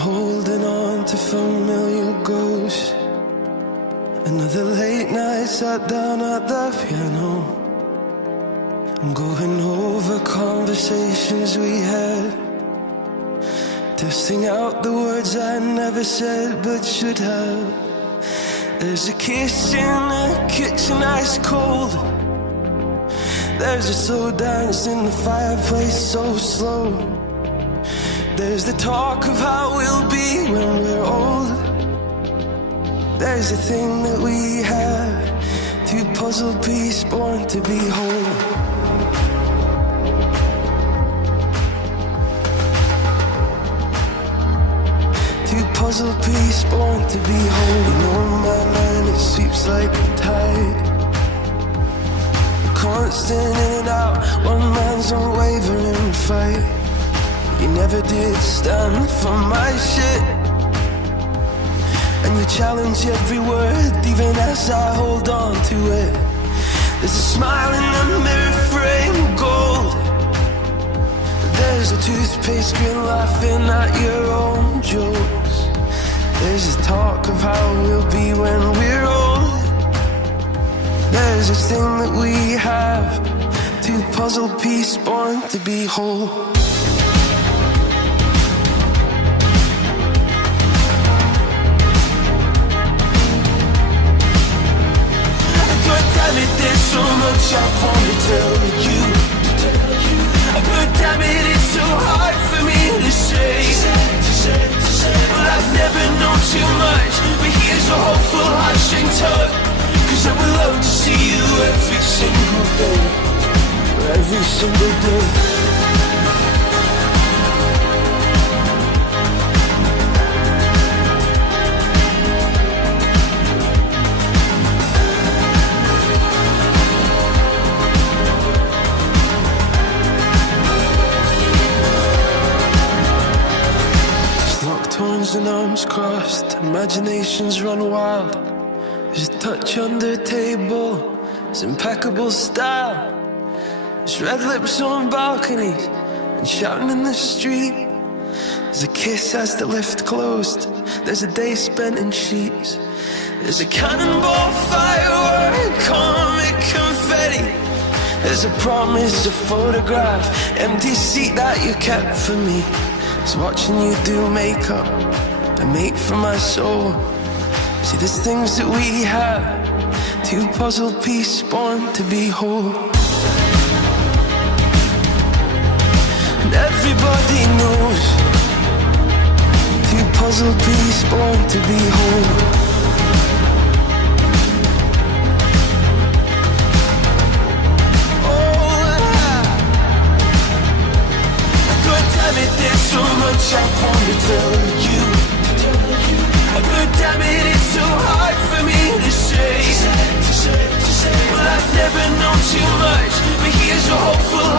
holding on to familiar ghosts. Another late night sat down at the piano. I'm going over conversations we had, testing out the words I never said but should have. There's a kiss in the kitchen, ice cold. There's a slow dance in the fireplace, so slow. There's the talk of how we'll be when we're old. There's a thing that we have, two puzzle pieces born to be whole. Two puzzle pieces born to be whole. You know my mind, it sweeps like the tide, constant in and out, one man's unwavering fight. You never did stand for my shit, and you challenge every word, even as I hold on to it. There's a smile in the mirror frame, gold. There's a toothpaste grin laughing at your own jokes. There's a talk of how we'll be when we're old. There's this thing that we have, two puzzle pieces born to be whole. God damn it, there's so much I want to tell you. But damn it, it's so hard for me to say. Well, I've never known too much, but here's a hopeful hushing tug. 'Cause I would love to see you every single day. Every single day. And arms crossed, imaginations run wild. There's a touch under the table, it's impeccable style. There's red lips on balconies and shouting in the street. There's a kiss as the lift closed, there's a day spent in sheets. There's a cannonball firework, comic confetti. There's a promise, a photograph, empty seat that you kept for me. It's watching you do makeup, a mate for my soul. See, there's things that we have, two puzzle pieces born to be whole. And everybody knows, two puzzle pieces born to be whole. There's so much I want to tell you. But damn it, it's so hard for me to say. Well, I've never known too much, but here's a hopeful